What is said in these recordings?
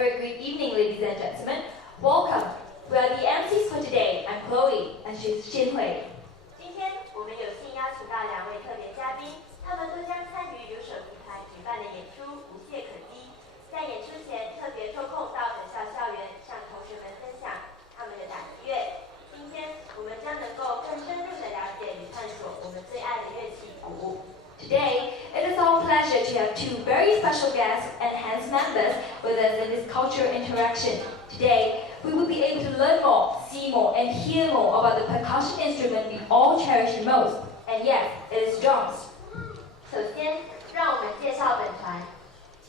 very good evening, ladies and gentlemen. Welcome. We are the MCs for today. I'm Chloe, and she's Xinhui. 今天我们有幸邀请到2位特别嘉宾，他们都将参与留守集团举办的演出，无懈可击。在演出前，特别抽空到本校校园，向同学们分享他们的打击乐。今天我们将能够更深入地了解与探索我们最爱的乐器鼓舞。Today, it is our pleasure to have two very special guests and HANS members with us in this cultural interaction. Today, we will be able to learn more, see more, and hear more about the percussion instrument we all cherish the most. And yes, it is drums. 首先，让我们介绍本团。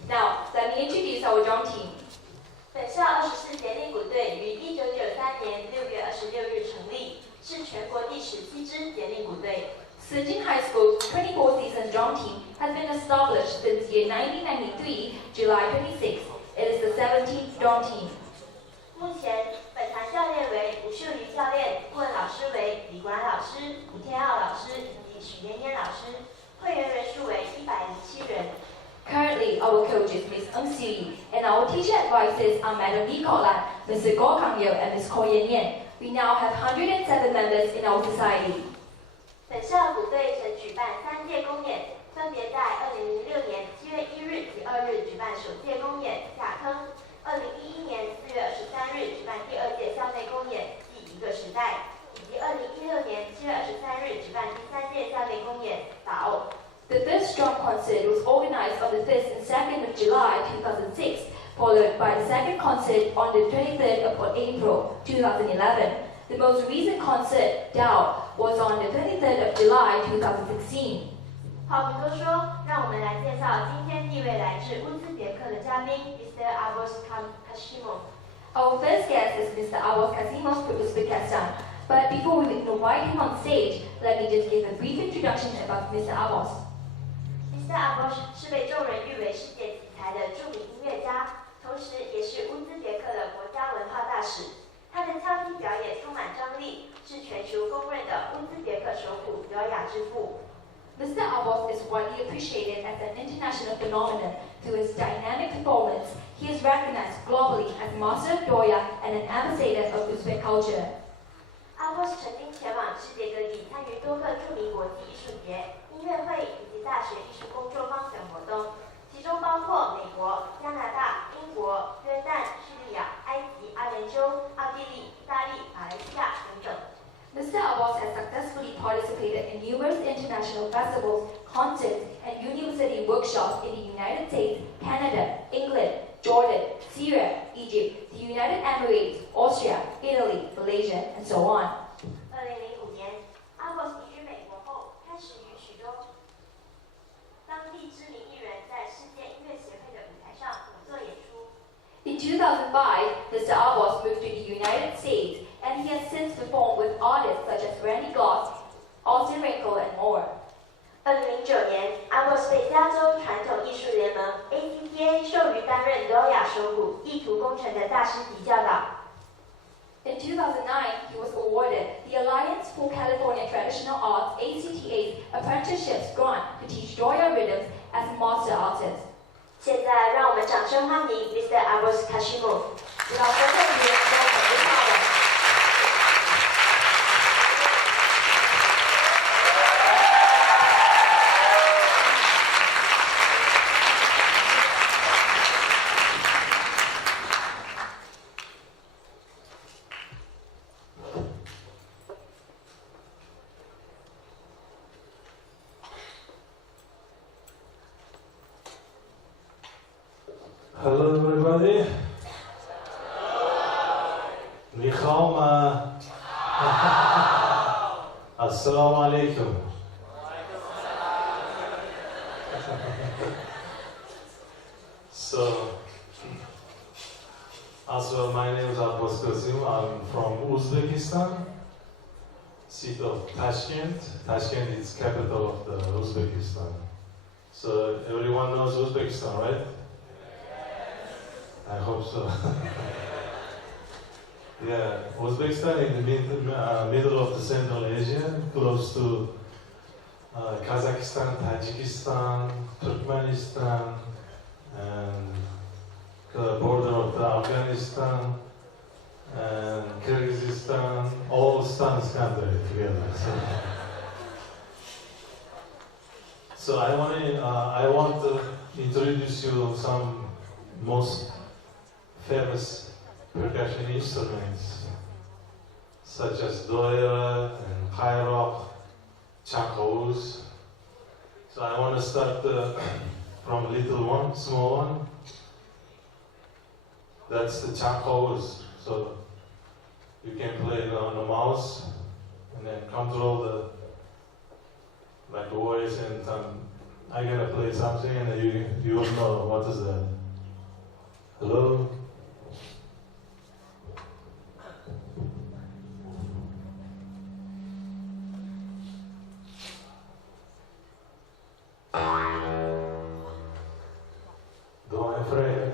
Now, let me introduce our drum team. 本校24节令鼓队于1993年6月26日成立，是全国第17支节令鼓队。Sijin High School's 24-season drum team has been established since year 1993, July 26. It is the 17th drum team. 目前，本团教练为吴秀瑜教练，顾问老师为李管老师、吴天傲老师以及许嫣嫣老师，会员人数为107人。Currently, our coaches Ms. Ng Siu and our teacher advisors are Madam Lee Kotlan, Mr. Goh Kang Yeo, and Ms. Ko Yen Yen. We now have 107 members in our society. 本校鼓队曾举办3届公演，分别在2006年7月1日及2日举办首届公演《下坑》，2011年4月23日举办第2届校内公演《记一个时代》，以及2016年7月23日举办第3届校内公演《岛》。The first drum concert was organized on the 1st and 2nd of July 2006, followed by the second concert on the 23rd of April 2011. The most recent concert, Dao, was on the 23rd of July 2016. 话不多说，让我们来介绍今天第一位来自乌兹别克的嘉宾 Mr. Abbos Kosimov。Our first guest is Mr. Abbos Kosimov from Uzbekistan. But before we invite him on stage, let me just give a brief introduction about Mr. Abbos. Mr. Abbos 是被众人誉为世界奇才的著名音乐家，同时也是乌兹别克的国家文化大使。他的敲击表演充满张力，是全球公认的乌兹别克手鼓优雅之父。Mr. Abbos is widely appreciated as an international phenomenon through his dynamic performance. He is recognized globally as a master of Doya and an ambassador of Uzbek culture. Abbos 曾经前往世界各地，参与多个著名国际艺术节、音乐会以及大学艺术工作坊等活动，其中包括美国、加拿大、英国、约旦、叙利亚、埃及、阿联酋、奥地利、意大利、马来西亚等等。Mr. Abbos has successfully participated in numerous international festivals, concerts, and university workshops in the United States, Canada, England, Jordan, Syria, Egypt, the United Emirates, Austria, Italy, Malaysia, and so on. 2005年 ，Abbos 移居美国后，开始与许多当地知名艺人在世界音乐协会的舞台上合作演出。In 2005, Mr. Abbos moved to the United States, and he has since performed with artists such as Randy Goss, Austin Wrinkle, and more. 2009年 ，Abbos 被加州传统艺术联盟 ACTA 授予担任优雅手鼓意图工程的大师级教导。In 2009, he was awarded the Alliance for California Traditional Arts (ACTA's) apprenticeships grant to teach Doya rhythms as a master artist. 现在，让我们掌声欢迎 Mr. Abbos Kosimov。让我们特别邀请到的。Hello everybody. Ni hao ma. Assalamu alaikum. So, also my name is Abbos Kosimov. I'm from Uzbekistan, seat of Tashkent. Tashkent is capital of the Uzbekistan. So everyone knows Uzbekistan, right? I hope so. Yeah, Uzbekistan in the middle of the Central Asia, close to Kazakhstan, Tajikistan, Turkmenistan, and the border of Afghanistan and Kyrgyzstan, all stands country together. So I want to introduce you some most famous percussion instruments, such as doera and khairok, chankhaouz. So I want to start from little one, small one. That's the chankhaouz. So you can play it on the mouse and then control the voice, and I'm gonna play something and you will know what is that. Hello? Don't be afraid.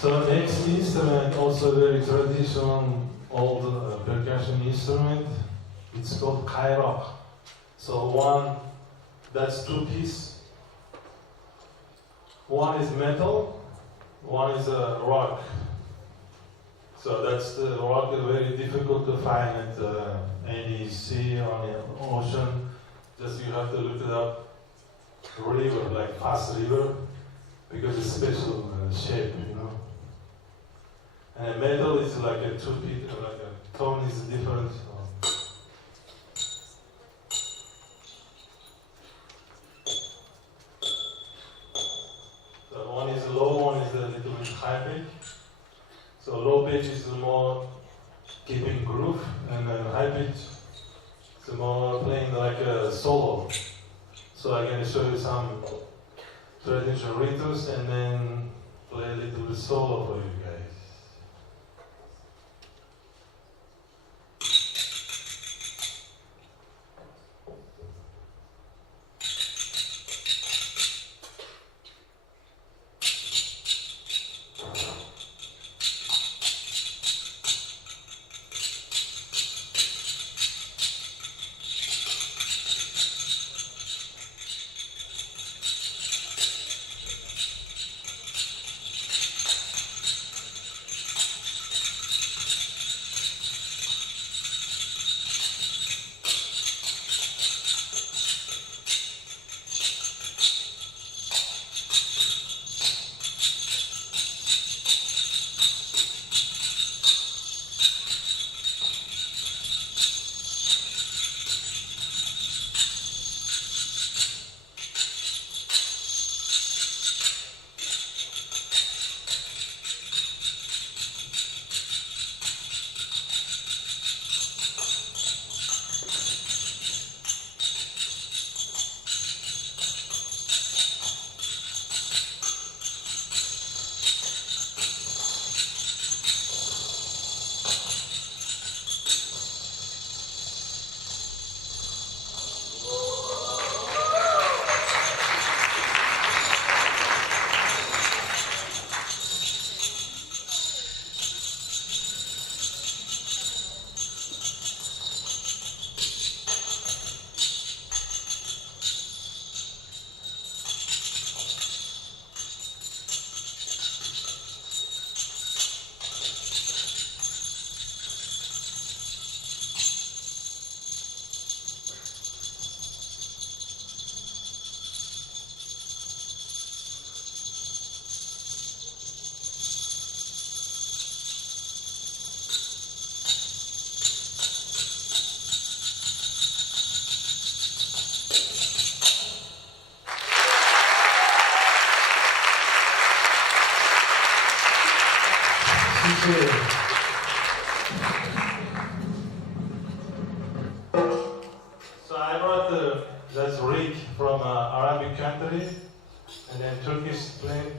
So next instrument, also very traditional old percussion instrument, it's called khairok. So that's two-piece. One is metal, one is a rock. So that's the rock is very difficult to find at any sea or the ocean. Just you have to look it up, river, like fast river, because it's special shape, you know. And a metal is like a two-piece, like a tone is different. So one is low, one is a little bit high pitch. So low pitch is more keeping groove, and then high pitch is more playing like a solo. So I'm going to show you some traditional rhythms and then play a little bit solo for you guys. 谢谢。So I brought that's Rick from Arabic country, and then Turkish playing,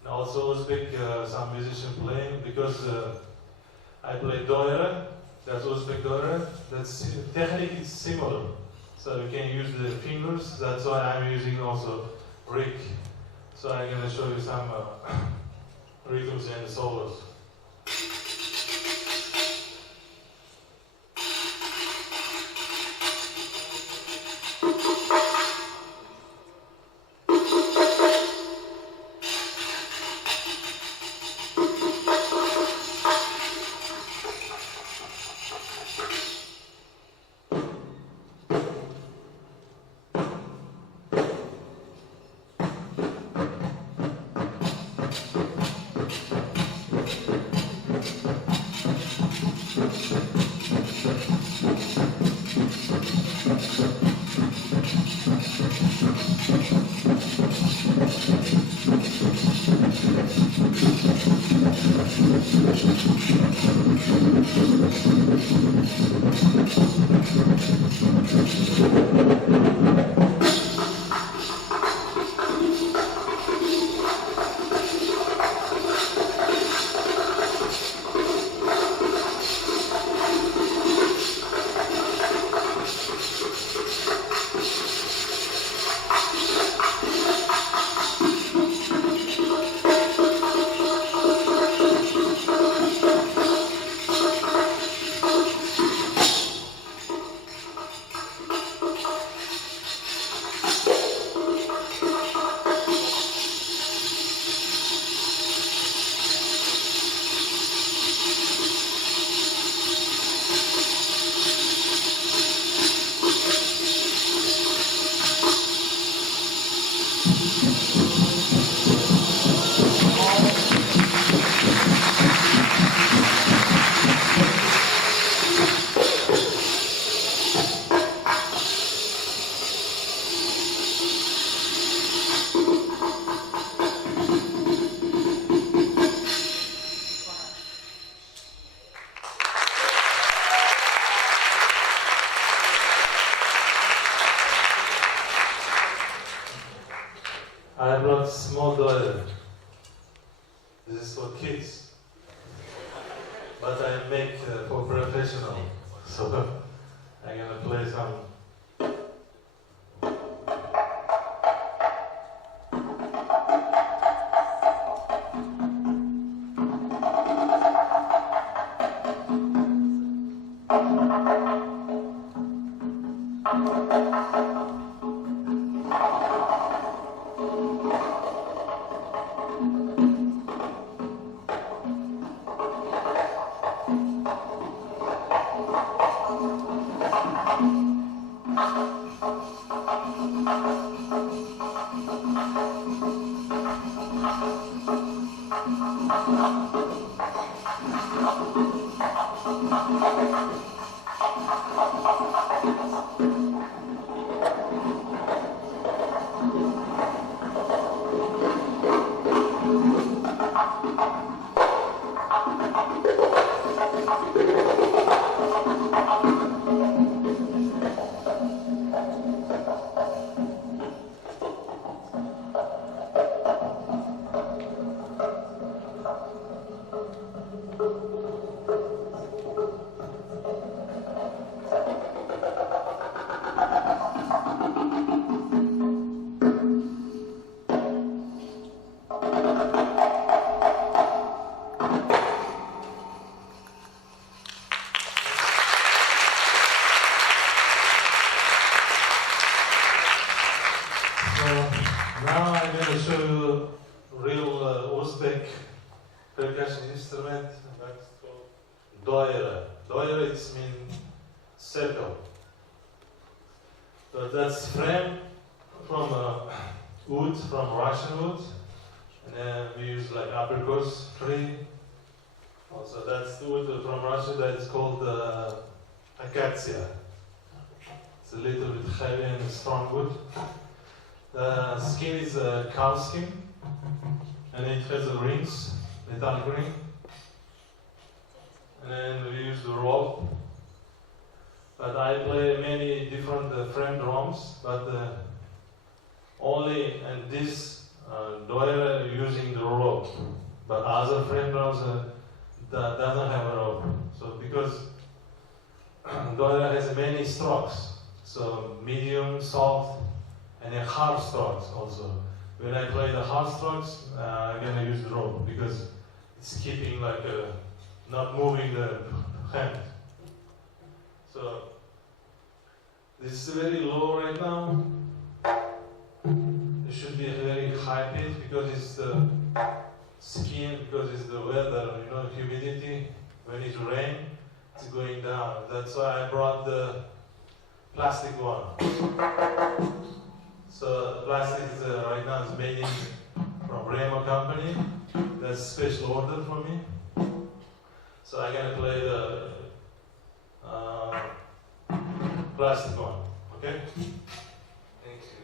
and also Uzbek some musician playing because I play doira. That's Uzbek doira. That's technique is similar, so you can use the fingers. That's why I'm using also Rick. So I'm gonna show you some rhythms and solos. I brought small daughter. This is for kids, but I make for professional. So I'm gonna play some. Now I'm going to show you real Uzbek percussion instrument. That's called doira. Doira is mean circle. So that's frame from wood, from Russian wood, and then we use like abricos tree. Also, that's wood from Russia that is called acacia. It's a little bit heavy and strong wood. The skin is a cow skin, and it has rings, metallic ring. and then we use the rope. But I play many different frame drums, but only and this doira using the rope. But other frame drums that doesn't have a rope. So because doira has many strokes, so medium, soft, and then hard strokes also. When I play the hard strokes, I'm gonna use the rope because it's keeping like not moving the hand. So this is very low right now. It should be a very high pitch because it's the skin, because it's the weather, you know, humidity. When it rains, it's going down. That's why I brought the plastic one. So plastic is right now is made from Remo company. That's a special order for me. So I'm gonna play the plastic one. Okay? Thank you.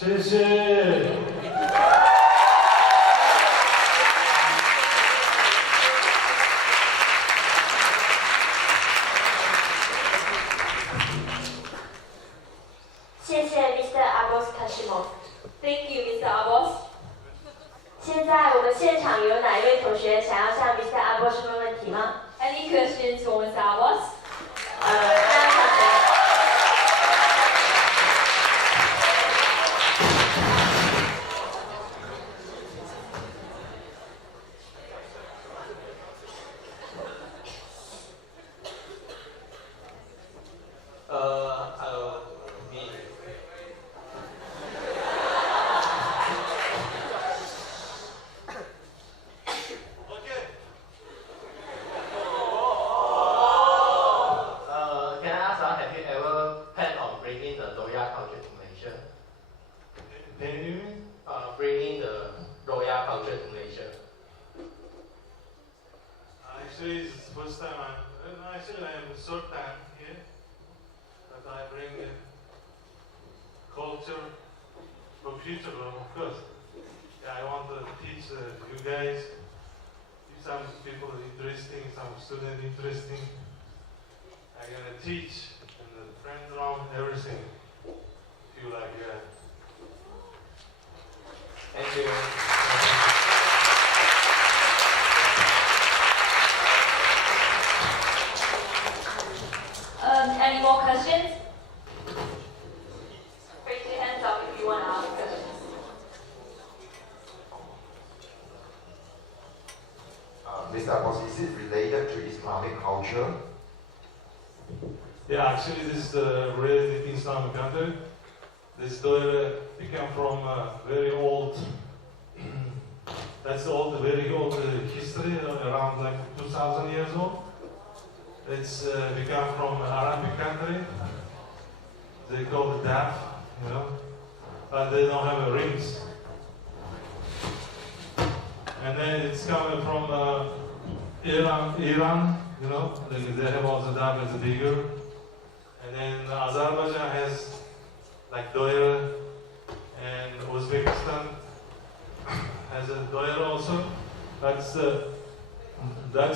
谢谢。谢谢 Mr. Abbos Kosimov。 Thank you, Mr. Abbos. 现在我们现场有哪一位同学想要向 Mr. Abbos 问问题吗？ Any questions for Mr. Abbos? 那同学。Bringing the Roya culture to Malaysia. Actually, it's the first time I am short time here, but I bring the culture for future, of course. Yeah, I want to teach you guys, some people interesting, some students interesting. I'm gonna teach and the friends around everything. If you like, yeah. Thank you. Any more questions? Raise your hands up if you want to ask questions. Mr. Abbos, is it related to Islamic culture? Yeah, actually, this is related in Islamic country. This story became from very old. That's very old history, around like 2,000 years old. It's become from Arabic country. They call it daf, but they don't have rings. And then it's coming from Iran, they have also daf as bigger. And then Azerbaijan has like doira, and Uzbekistan has a doira also. That's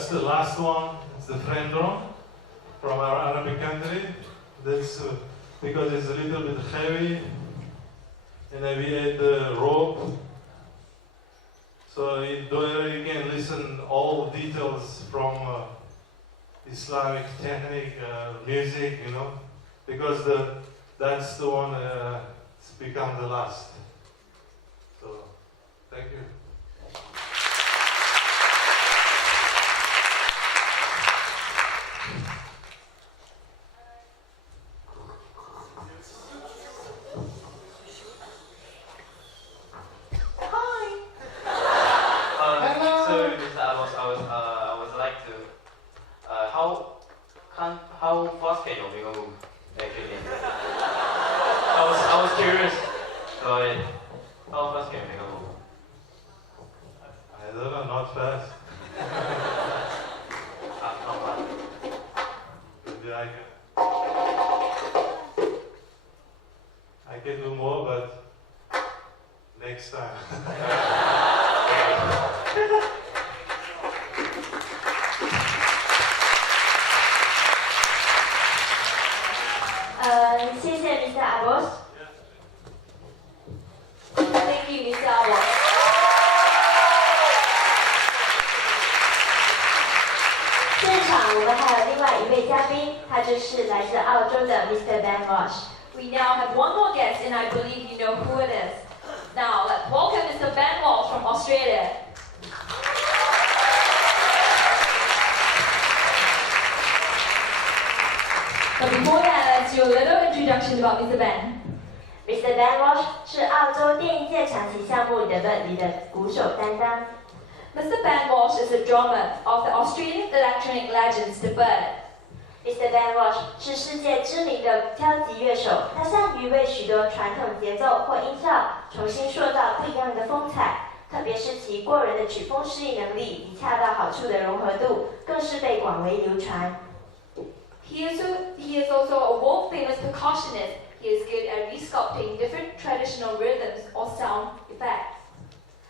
the last one. It's the friend drum from our Arabic country. That's because it's a little bit heavy, and then we add the rope. So in doira you can listen all details from Islamic technique, music, because that's the one it's become the last. So, thank you. So, Mr. Abbos, I would like to, how fast can your finger move, actually? I was curious. So, how fast can your finger move? I don't know, not fast. Not fast. Maybe I can do more, but next time.谢谢 Mr. Abbos。 Thank you, Mr. Abbos. 现场我们还有另外一位嘉宾，他就是来自澳洲的 Mr. Ben Walsh。 We now have one more guest, and I believe you know who it is. Now, let's welcome Mr. Ben Walsh from Australia. But before that, let's do a little introduction about Mr. Ben. Mr. Ben Walsh 是澳洲电音界长期项目里的鼓手担当。 Mr. Ben Walsh is the drummer of the Australian electronic legends The Bird. Mr. Ben Walsh 是世界知名的挑击乐手，他善于为许多传统节奏或音效重新塑造不一样的风采，特别是其过人的曲风适应能力以及恰到好处的融合度，更是被广为流传。He is also a world-famous percussionist. He is good at resculpting different traditional rhythms or sound effects.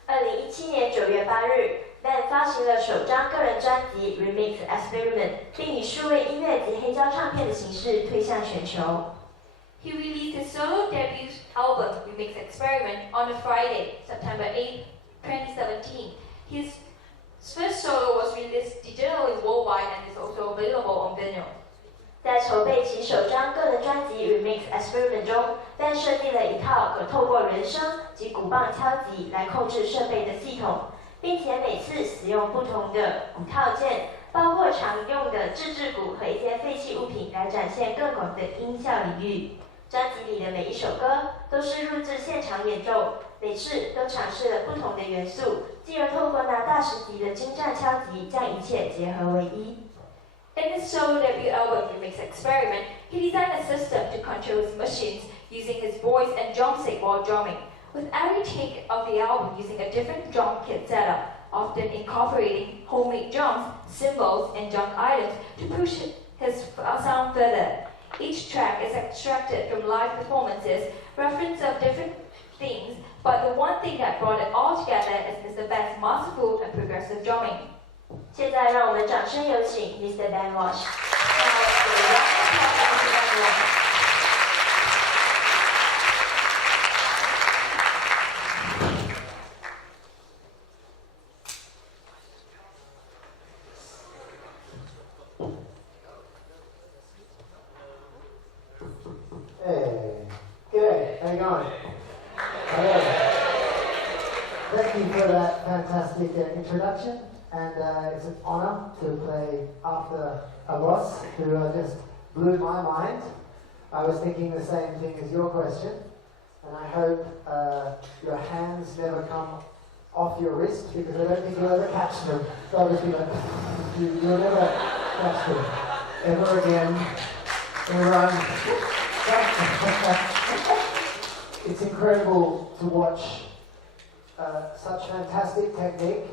2017年9月8日 ，Ben 发行了首张个人专辑《Remix Experiment》，并以数位音乐及黑胶唱片的形式推向全球。He released his solo debut album, Remix Experiment, on a Friday, September 8, 2017. His first solo was released digitally worldwide and is also available on vinyl. 在筹备其首张个人专辑《Remix Experiment》中 ，Ben 设计了一套可透过人声及鼓棒敲击来控制设备的系统，并且每次使用不同的鼓套件，包括常用的自制鼓和一些废弃物品来展现更广的音效领域。专辑里的每一首歌都是录制现场演奏，每次都尝试了不同的元素，进而透过那大师级的精湛敲击，将一切结合为一。In his solo debut album, Remix Experiment, he designed a system to control his machines using his voice and drumstick while drumming, with every take of the album using a different drum kit setup, often incorporating homemade drums, cymbals, and junk items to push his sound further. Each track is extracted from live performances, reference of different themes, but the one thing that brought it all together is Mr. Ben's masterful and progressive drumming. 现在让我们掌声有请 Mr. Ben Walsh。 Hey, g'day, how you going? Hello. Thank you for that fantastic introduction, and it's an honor to play after Abbos, who just blew my mind. I was thinking the same thing as your question, and I hope your hands never come off your wrist, because I don't think you'll ever catch them. So I'll just be like, you'll never catch them ever again. Everyone. It's incredible to watch such fantastic technique.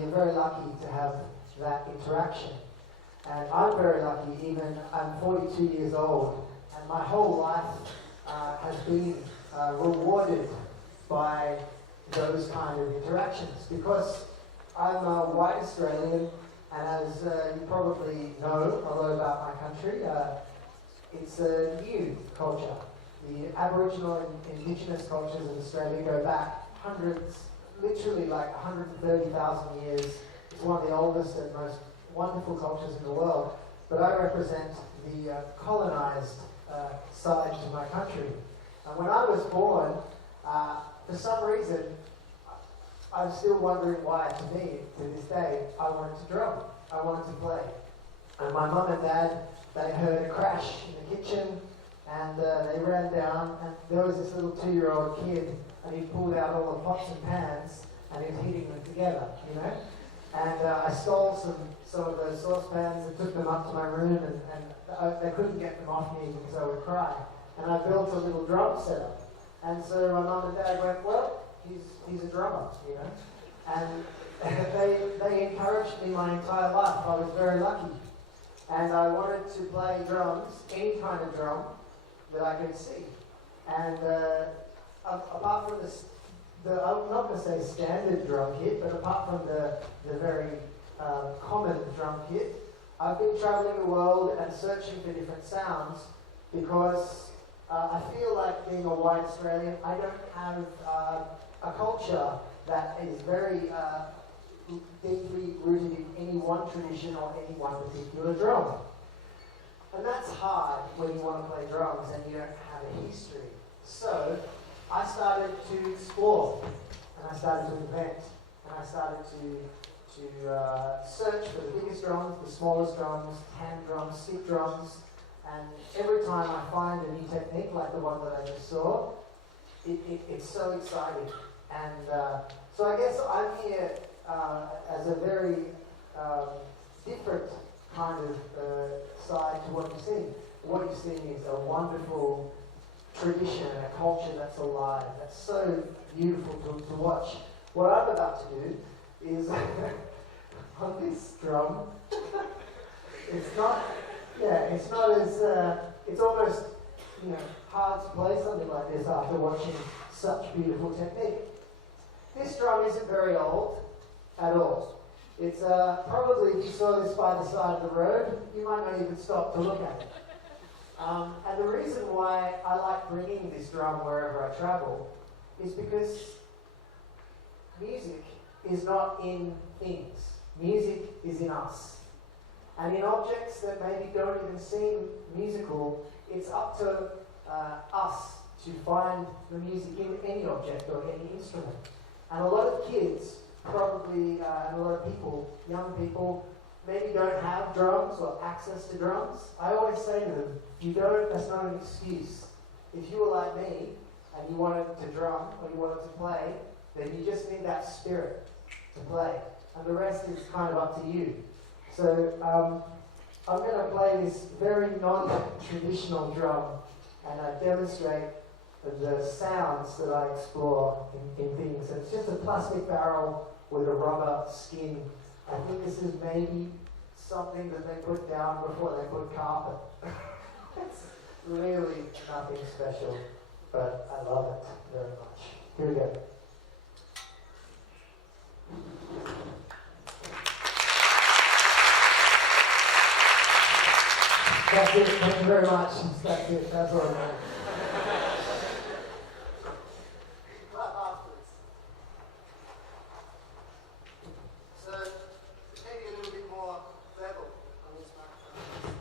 You're very lucky to have that interaction. And I'm very lucky, even I'm 42 years old, and my whole life has been rewarded by those kind of interactions, because I'm a white Australian, and as you probably know a lot about my country, it's a new culture. The Aboriginal and Indigenous cultures of Australia go back hundreds, literally like 130,000 years. It's one of the oldest and most wonderful cultures in the world. But I represent the colonized side to my country. And when I was born, for some reason, I'm still wondering why, to me, to this day, I wanted to drum. I wanted to play. And my mum and dad, they heard a crash in the kitchen, and they ran down, and there was this little 2-year-old kid, and he pulled out all the pots and pans, and he was hitting them together, you know? And I stole some of those saucepans and took them up to my room, and they couldn't get them off me because I would cry. And I built a little drum setup. And so my mum and dad went, well, he's a drummer, you know? And they encouraged me my entire life. I was very lucky. And I wanted to play drums, any kind of drum that I could see. And apart from I'm not going to say standard drum kit, but apart from the very common drum kit, I've been traveling the world and searching for different sounds, because I feel like, being a white Australian, I don't have a culture that is very deeply rooted in any one tradition or any one particular drum. And that's hard when you want to play drums and you don't have a history. So I started to explore, and I started to invent, and I started to search for the biggest drums, the smallest drums, hand drums, stick drums, and every time I find a new technique like the one that I just saw, it's so exciting. And so I guess I'm here as a very different kind of side to what you're seeing. What you're seeing is a wonderful tradition and a culture that's alive, that's so beautiful to watch. What I'm about to do is on this drum, it's not as, it's almost, hard to play something like this after watching such beautiful technique. This drum isn't very old at all. It's probably, if you saw this by the side of the road, you might not even stop to look at it. And the reason why I like bringing this drum wherever I travel is because music is not in things. Music is in us. And in objects that maybe don't even seem musical, it's up to us to find the music in any object or any instrument. And a lot of kids probably, and a lot of people, young people, maybe don't have drums or access to drums. I always say to them, you don't, that's not an excuse. If you were like me and you wanted to drum or you wanted to play, then you just need that spirit to play. And the rest is kind of up to you. So I'm going to play this very non-traditional drum and I demonstrate the sounds that I explore in things. And it's just a plastic barrel with a rubber skin. I think this is maybe something that they put down before they put carpet. It's really nothing special, but I love it very much. Here we go. That's it. Thank you very much. That's it. That's all I know. So, maybe a little bit more level on this microphone.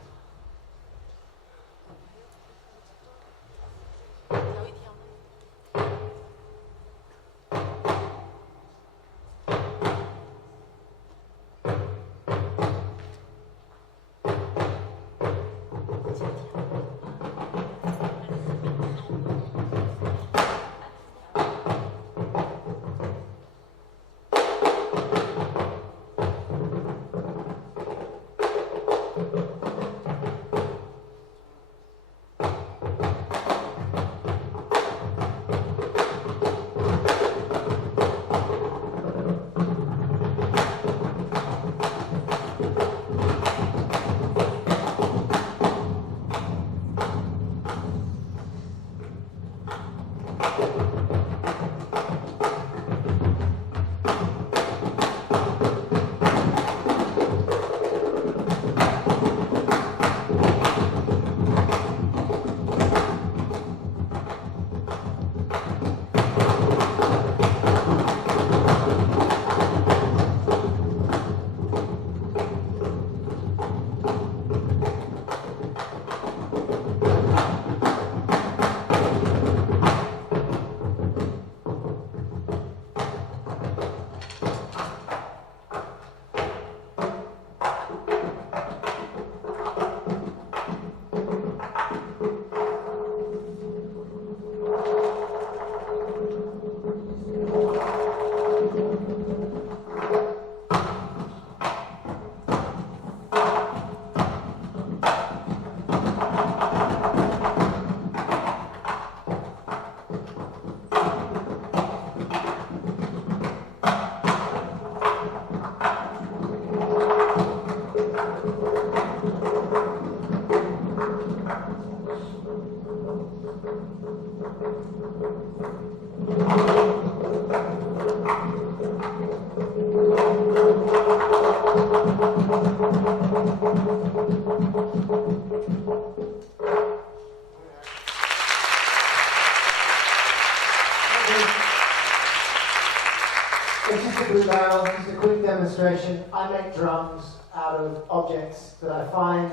It's just a blue barrel, just a quick demonstration. I make drums out of objects that I find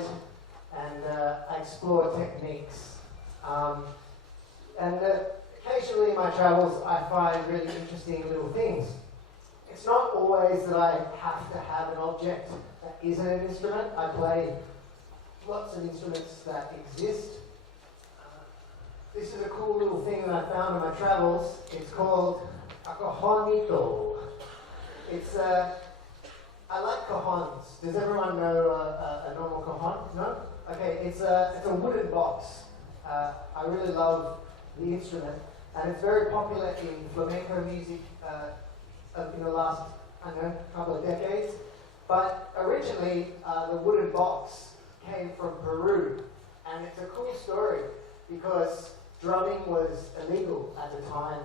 and I explore techniques. Occasionally in my travels I find really interesting little things. It's not always that I have to have an object that isn't an instrument. I play lots of instruments that exist. This is a cool little thing that I found in my travels. It's called a cajonito. It's I like cajons. Does everyone know a normal cajon? No? Okay, it's a wooden box. I really love the instrument, and it's very popular in flamenco music in the last, I don't know, couple of decades. But originally, the wooden box came from Peru, and it's a cool story because drumming was illegal at the time,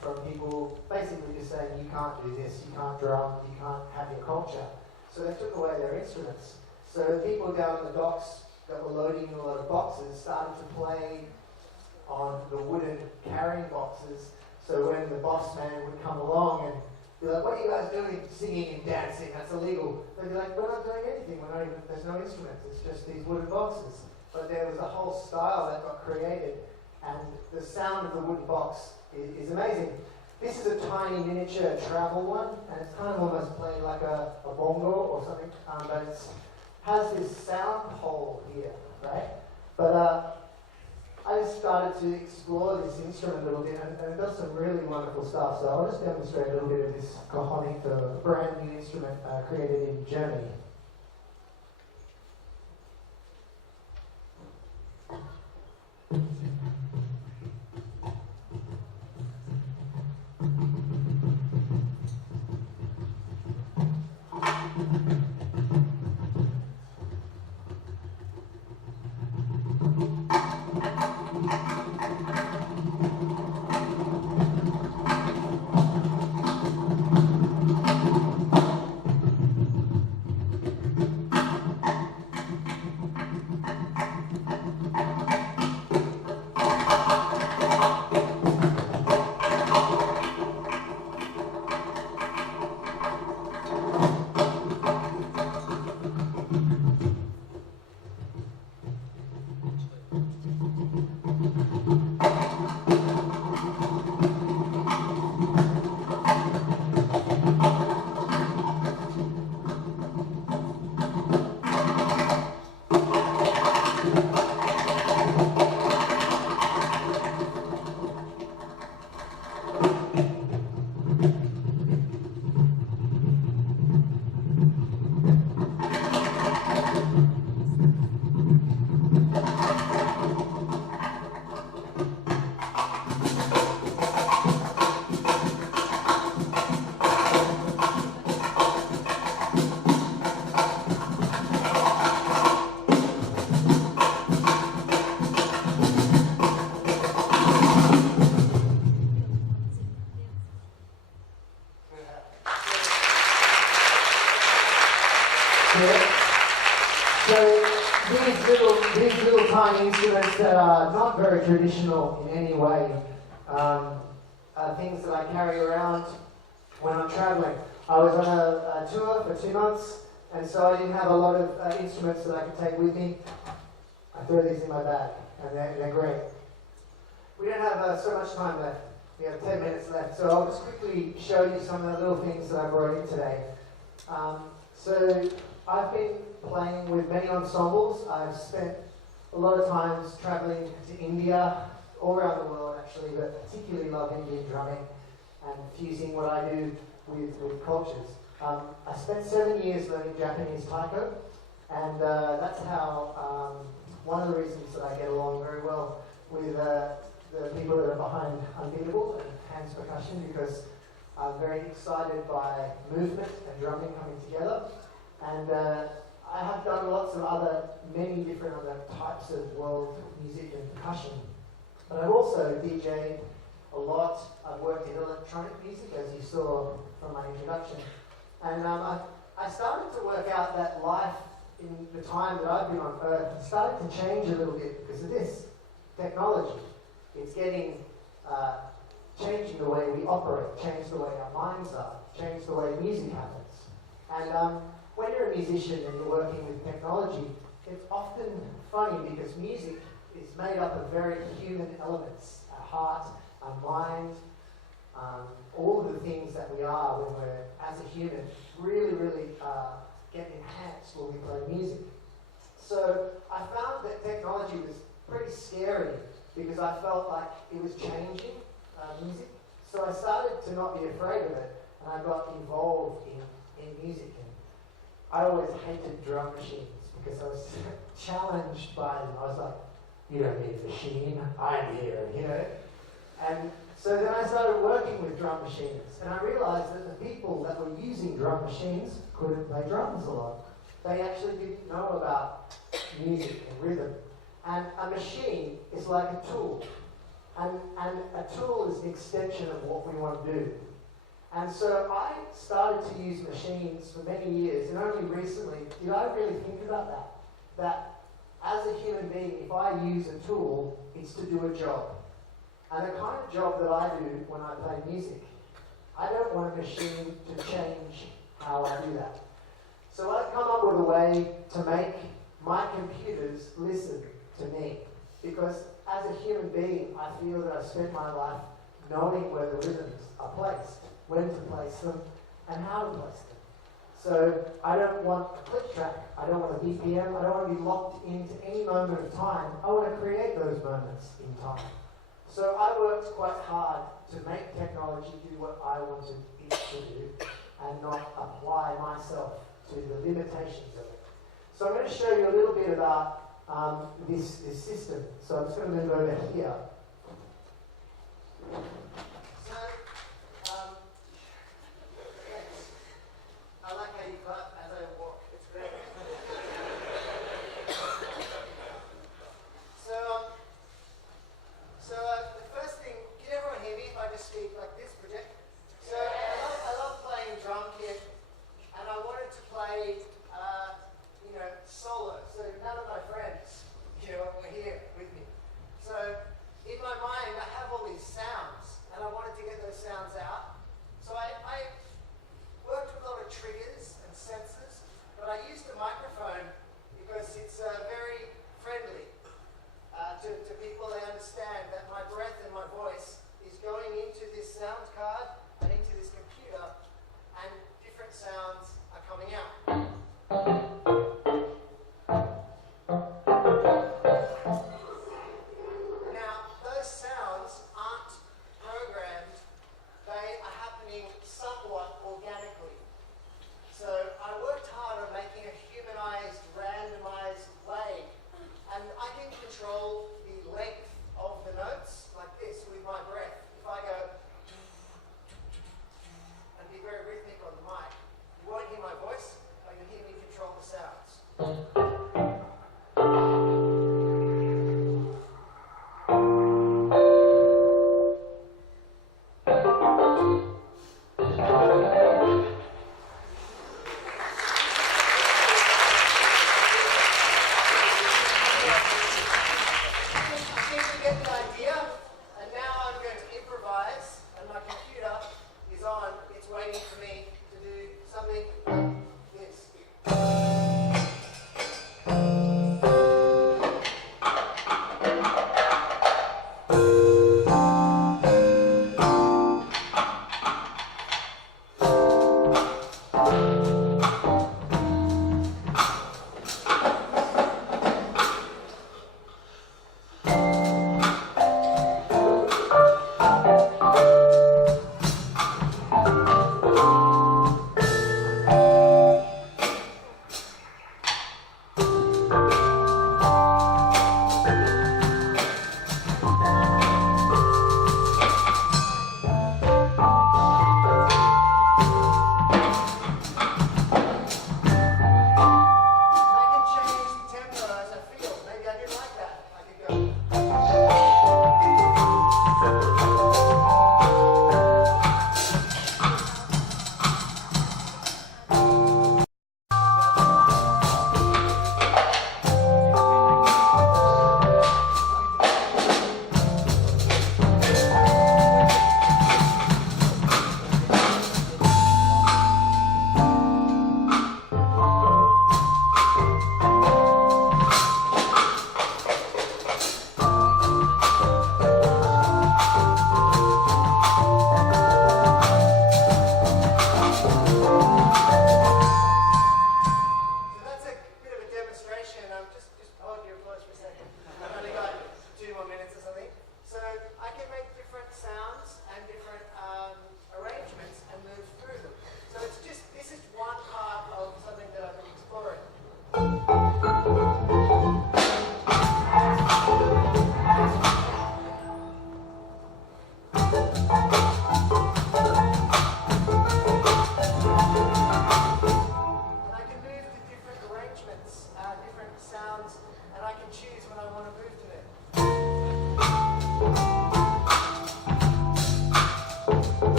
from people basically just saying you can't do this, you can't drum, you can't have your culture. So they took away their instruments. So people down on the docks that were loading a lot of boxes started to play on the wooden carrying boxes. So when the boss man would come along and be like, what are you guys doing, singing and dancing? That's illegal. They'd be like, we're not doing anything. There's no instruments. It's just these wooden boxes. But there was a whole style that got created, and the sound of the wooden box is amazing. This is a tiny miniature travel one, and it's kind of almost played like a bongo or something, but it has this sound hole here, right? But I just started to explore this instrument a little bit, and it does some really wonderful stuff. So I'll just demonstrate a little bit of this cajonik, a brand new instrument created in Germany. These little tiny instruments that are not very traditional in any way are things that I carry around when I'm traveling. I was on a tour for 2 months, and so I didn't have a lot of instruments that I could take with me. I throw these in my bag, and they're great. We don't have so much time left. We have 10 minutes left, so I'll just quickly show you some of the little things that I brought in today. So I've been playing with many ensembles. I've spent a lot of times traveling to India, all around the world actually, but particularly love Indian drumming and fusing what I do with cultures. I spent 7 years learning Japanese taiko, and that's how one of the reasons that I get along very well with the people that are behind Unbeatable and Hands Percussion, because I'm very excited by movement and drumming coming together. And I have done lots of many different other types of world music and percussion. But I've also DJ'd a lot. I've worked in electronic music, as you saw from my introduction. And I started to work out that life in the time that I've been on Earth has started to change a little bit because of this technology. It's getting changing the way we operate, change the way our minds are, change the way music happens. And when you're a musician and you're working with technology, it's often funny because music is made up of very human elements. Our heart, our mind, all of the things that we are when we're, as a human, really get enhanced when we play music. So I found that technology was pretty scary because I felt like it was changing music. So I started to not be afraid of it, and I got involved in music. And I always hated drum machines because I was challenged by them. I was like, you don't need a machine, I'm here, you know? And so then I started working with drum machines, and I realized that the people that were using drum machines couldn't play drums a lot. They actually didn't know about music and rhythm. And a machine is like a tool. And a tool is an extension of what we want to do. And so I started to use machines for many years, and only recently did I really think about that. That as a human being, if I use a tool, it's to do a job. And the kind of job that I do when I play music, I don't want a machine to change how I do that. So I've come up with a way to make my computers listen to me. Because as a human being, I feel that I've spent my life knowing where the rhythms are placed, when to place them, and how to place them. So I don't want a click track, I don't want a BPM, I don't want to be locked into any moment of time. I want to create those moments in time. So I worked quite hard to make technology do what I wanted it to do and not apply myself to the limitations of it. So I'm going to show you a little bit about this system. So I'm just going to move over here. So, thanks. I like how you clap as I walk. It's great. So the first thing, can everyone hear me if I just speak like this, project? So I love playing drum kit, and I wanted to play, solo. So none of my friends, were here with me. So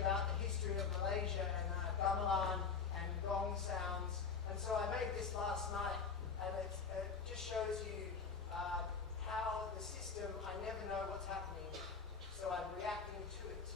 about the history of Malaysia and gamelan and gong sounds. And so I made this last night, and it just shows you how the system, I never know what's happening, so I'm reacting to it.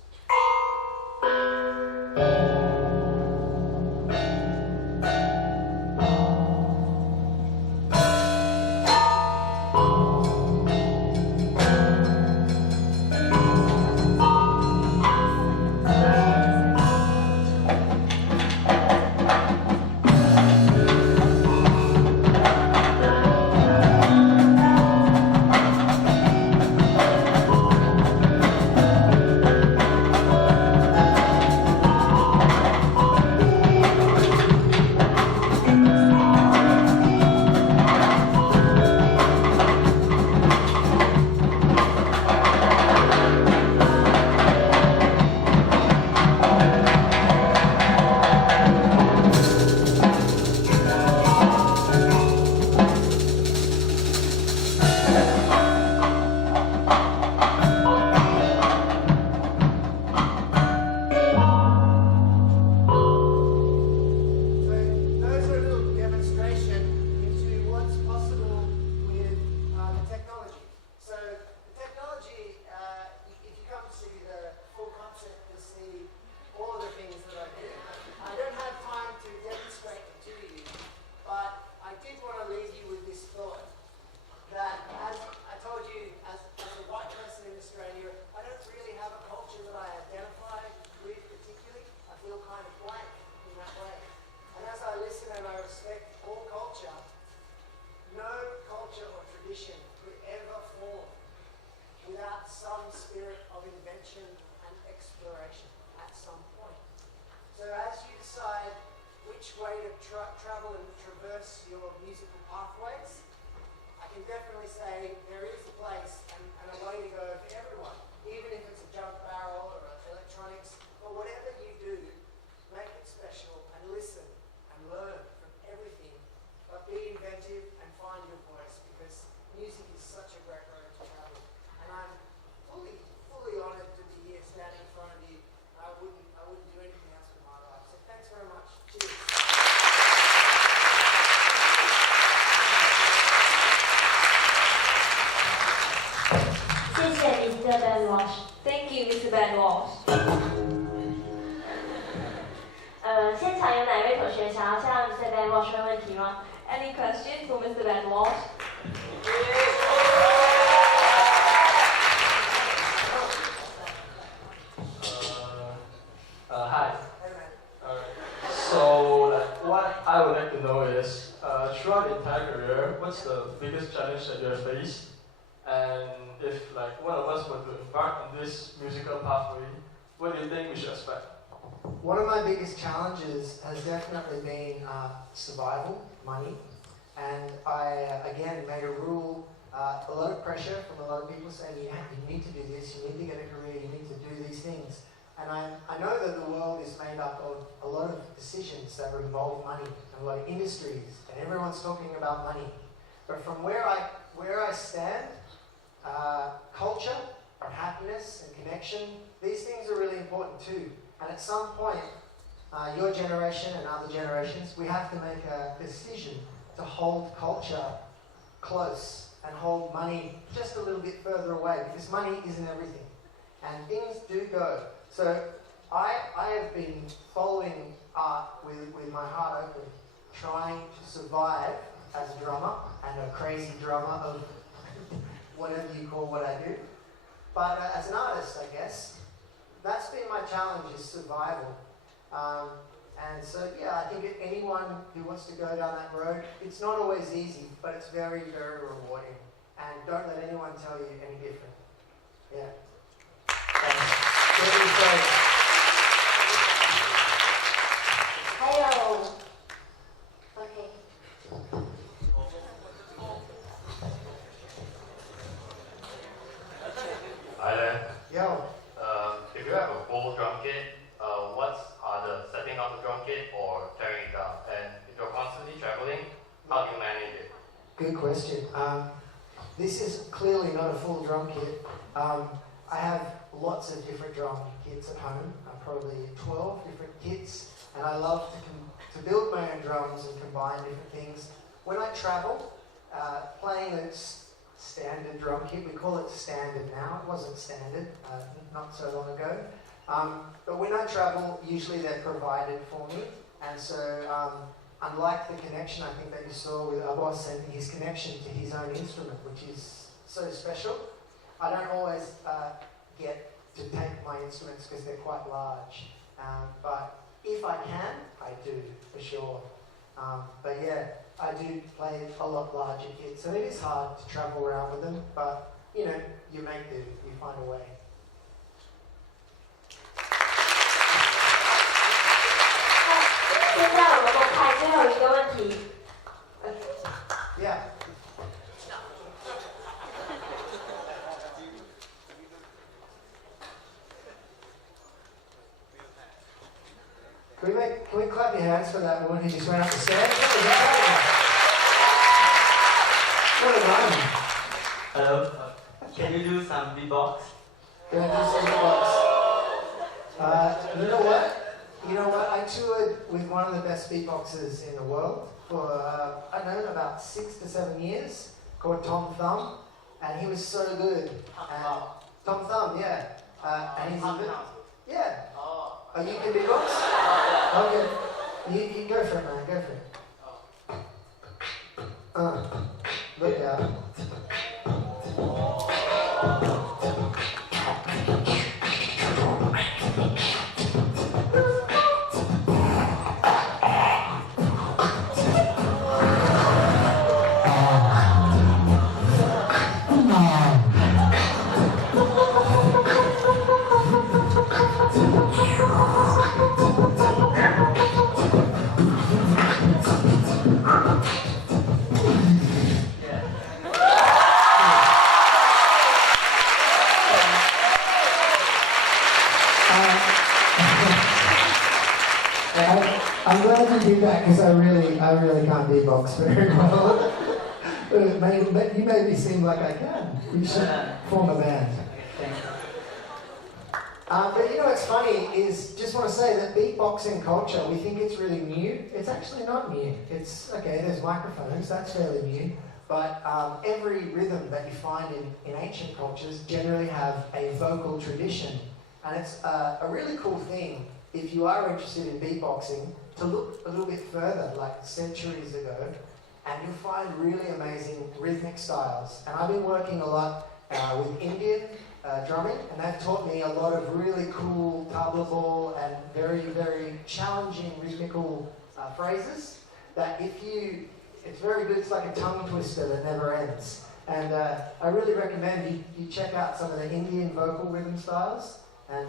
Ben Walsh. Thank you, Mr. Ben Walsh. 现场有哪位同学想要向 Mr. Ben Walsh 问问题吗？ Any questions for Mr. Ben Walsh? Hi. So, what I would like to know is, throughout the entire career, what's the biggest challenge that you have faced? And if, one of us were to embark on this musical pathway, what do you think we should expect? One of my biggest challenges has definitely been survival, money. And I, again, made a rule, a lot of pressure from a lot of people saying, you need to do this, you need to get a career, you need to do these things. And I know that the world is made up of a lot of decisions that involve money, and a lot of industries, and everyone's talking about money. But from where I stand, culture and happiness and connection, these things are really important too. And at some point, your generation and other generations, we have to make a decision to hold culture close and hold money just a little bit further away, because money isn't everything. And things do go. So I have been following art with my heart open, trying to survive as a drummer, and a crazy drummer of whatever you call what I do. But as an artist, I guess, that's been my challenge, is survival. And so, yeah, I think anyone who wants to go down that road, it's not always easy, but it's very, very rewarding. And don't let anyone tell you any different. Yeah. Hi there. Yo. If you have a full drum kit, what are the setting up the drum kit or tearing it down? And if you're constantly traveling, how do you manage it? Good question. This is clearly not a full drum kit. I have lots of different drum kits at home, probably 12 different kits, and I love to build my own drums and combine different things. When I travel, playing a standard drum kit, we call it standard now, it wasn't standard not so long ago, but when I travel, usually they're provided for me, and so unlike the connection I think that you saw with Abbos and his connection to his own instrument, which is so special, I don't always get to take my instruments because they're quite large, but if I can, I do, for sure. But yeah, I do play a lot larger kits, and it is hard to travel around with them, but you know, you make do, you find a way. Yeah. Can we clap your hands for that woman who just went up the stairs? What a run. Hello. Can you do some beatbox? Can I do some beatbox? You know what? I toured with one of the best beatboxers in the world for, I don't know, about 6 to 7 years, called Tom Thumb, and he was so good. Tom Thumb, yeah. And he's yeah. Oh, you can beatbox? Okay. You go for it, man. Go for it. Look out. I'm glad you did that because I really can't beatbox very well. You made me seem like I can. We should form a band. But you know what's funny is, just want to say that beatboxing culture, we think it's really new. It's actually not new. It's, okay, there's microphones, that's fairly new. But every rhythm that you find in ancient cultures generally have a vocal tradition. And it's a really cool thing, if you are interested in beatboxing, to look a little bit further, like centuries ago, and you'll find really amazing rhythmic styles. And I've been working a lot with Indian drumming, and they've taught me a lot of really cool tabla ball and very, very challenging rhythmical phrases that it's very good, it's like a tongue twister that never ends. And I really recommend you check out some of the Indian vocal rhythm styles, and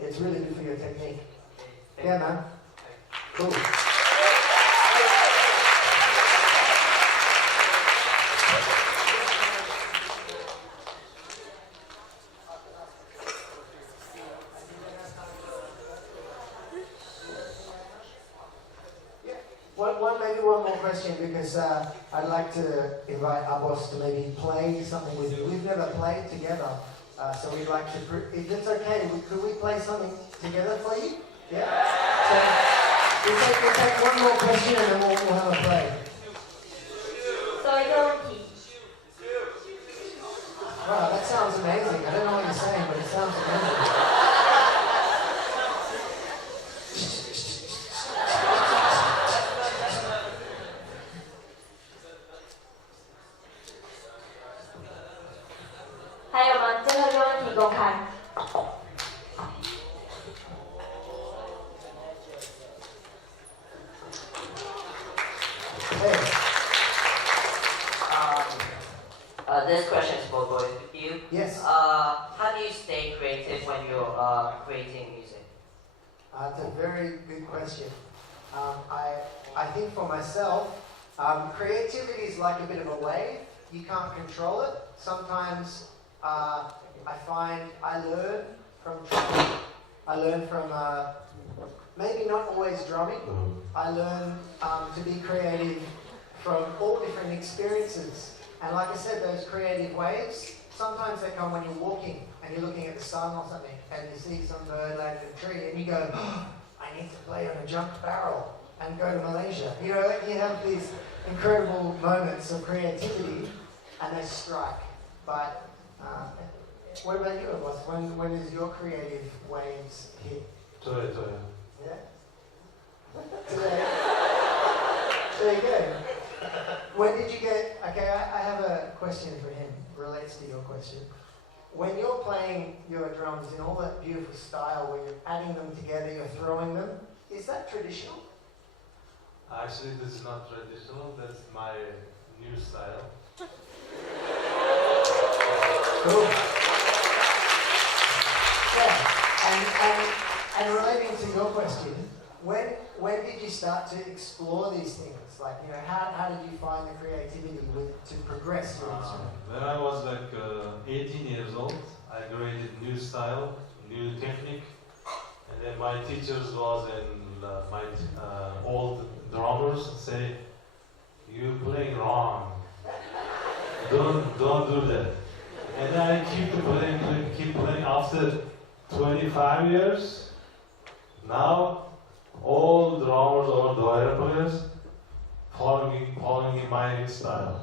it's really good for your technique. Yeah, man. Cool. Maybe one more question, because I'd like to invite Abbos to maybe play something with you. We've never played together, so we'd like to, if it's okay, could we play something together for you? Yeah? So we'll take one more question and then we'll have a play. Wow, that sounds amazing. I don't know what you're saying, but it sounds amazing. This question is for both of you. Yes. How do you stay creative when you're creating music? It's a very good question. I think for myself, creativity is like a bit of a wave. You can't control it. Sometimes I find I learn from drumming. I learn from maybe not always drumming. I learn to be creative from all different experiences. And like I said, those creative waves, sometimes they come when you're walking and you're looking at the sun or something, and you see some bird land in a tree, and you go, oh, I need to play on a jumped barrel and go to Malaysia. You know, like you have these incredible moments of creativity, and they strike. But what about you, Abbos? When is your creative waves hit? Today. Yeah? Today. There you go. When did you get... Okay, I have a question for him. Relates to your question. When you're playing your drums in all that beautiful style, where you're adding them together, you're throwing them, is that traditional? Actually, this is not traditional. That's my new style. Cool. Yeah, and relating to your question, when did you start to explore these things? Like, you know, how did you find the creativity to progress your instrument? When I was like 18 years old, I created new style, new technique, and then my teachers was and my old drummers say, "You playing wrong. Don't do that." And I keep playing. After 25 years, now all drummers or doira players following in my new style.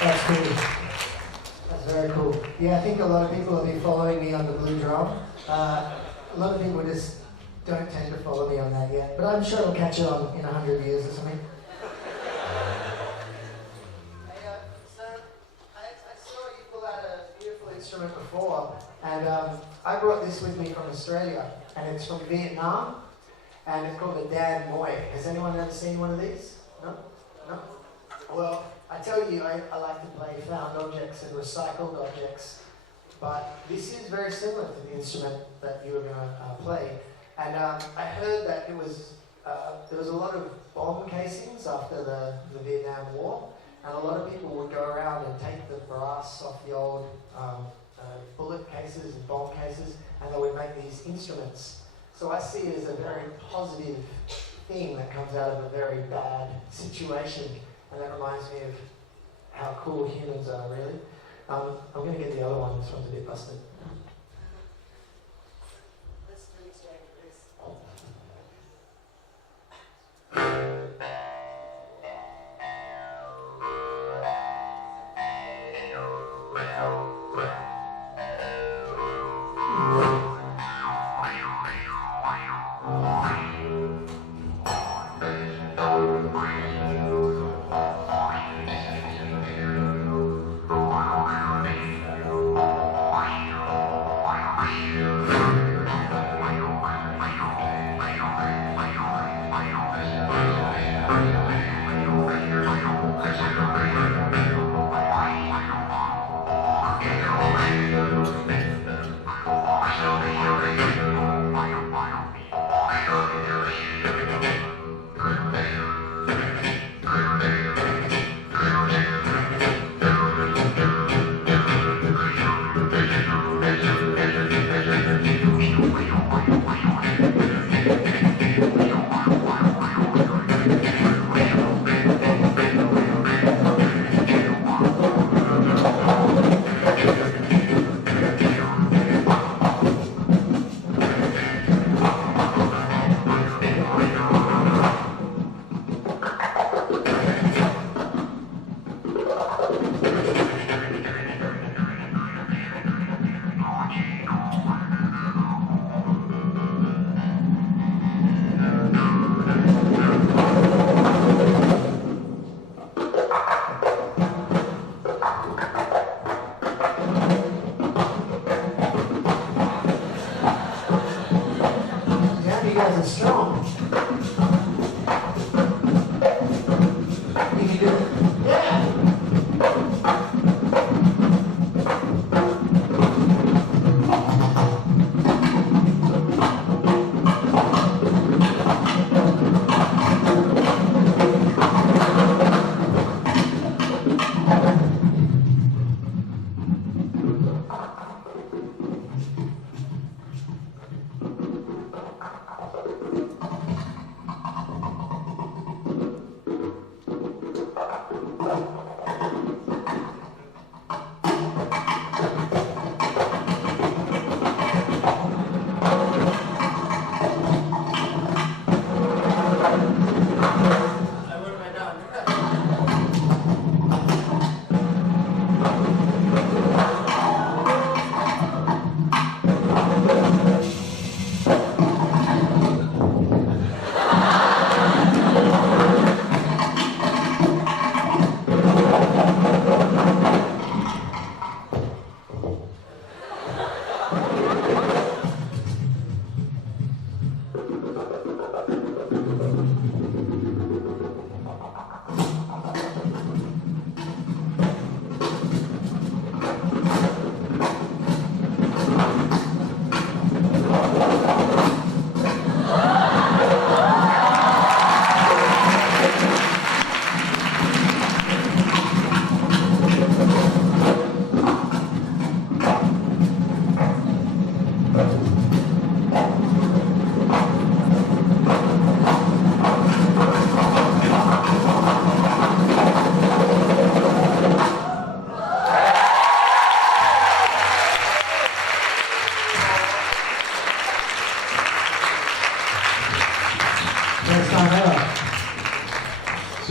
That's cool. That's very cool. Yeah, I think a lot of people have been following me on the blue drum. A lot of people just don't tend to follow me on that yet, but I'm sure it'll catch on in 100 years or something. So I saw you pull out a beautiful instrument before, and I brought this with me from Australia, and it's from Vietnam, and it's called a Dan Moi. Has anyone ever seen one of these? No? No? Well, I tell you, I like to play found objects and recycled objects, but this is very similar to the instrument that you were going to play. And I heard that there was a lot of bomb casings after the Vietnam War, and a lot of people would go around and take the brass off the old bullet cases and bomb cases, and they would make these instruments. So I see it as a very positive thing that comes out of a very bad situation, and that reminds me of how cool humans are, really. I'm going to get the other one. This one's a bit busted. Let's do it today, please.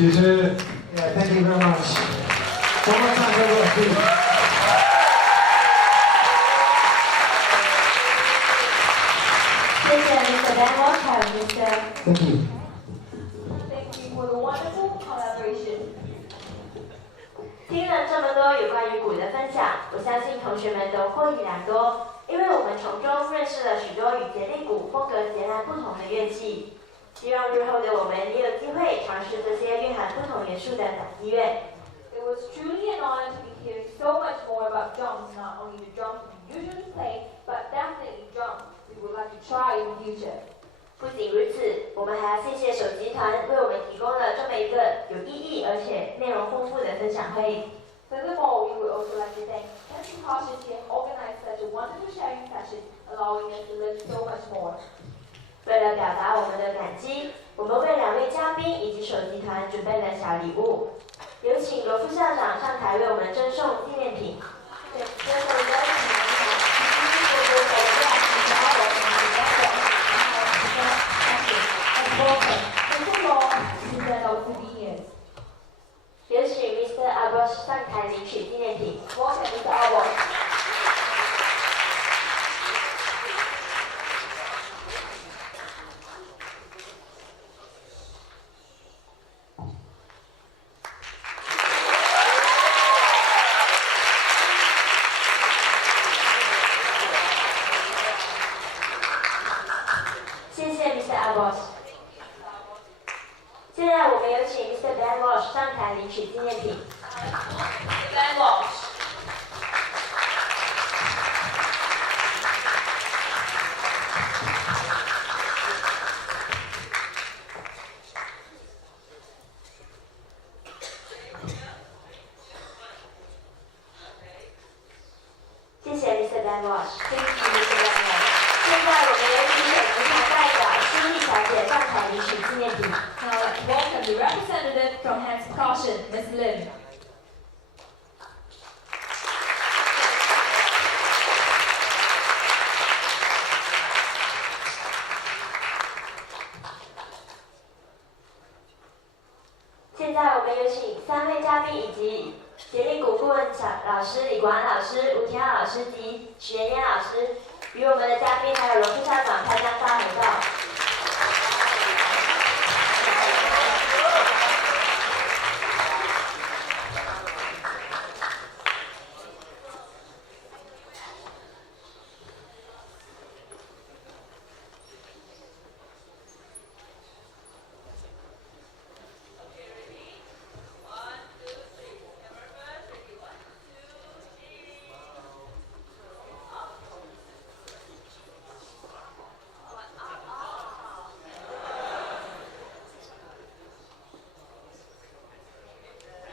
谢谢。Yeah, thank you very much. One more time, everyone, please. Mr. Ben Walsh, Mr. Thank you. Thank you for the wonderful collaboration. 听了这么多有关于鼓的分享，我相信同学们都获益良多，因为我们从中认识了许多与节令鼓风格截然不同的乐器。希望日后的我们也有机会尝试这些蕴含不同元素的打击乐。It was truly an honor to be hearing so much more about drums, not only the drums we usually play, but definitely drums we would like to try in the future. 不仅如此，我们还要谢谢手集团为我们提供了这么一个有意义而且内容丰富的分享会。Furthermore, we would also like to thank Kenton Cautious to organize such a wonderful sharing session, allowing us to learn so much more. 为了表达我们的感激，我们为两位嘉宾以及手集团准备了小礼物。有请罗副校长上台为我们赠送纪念品。有请 Mr. Abbos 上台领取纪念品。Welcome, Mr. Abbos. 谢谢 Mr. Abbos。现在我们有请 Mr. Ben Walsh 上台领取纪念品。Ben Walsh. 谢谢 Mr. Ben Walsh。Thank you, Mr. Ben Walsh。现在我们有请手集团代表施丽小姐上台领取纪念品。Now let's welcome the representative from Hans Caution, Ms. Lim. 现在我们有请3位嘉宾以及节令鼓顾问老师李国安老师、吴天浩老师及许妍妍老师，与我们的嘉宾还有罗副校长拍张大合照。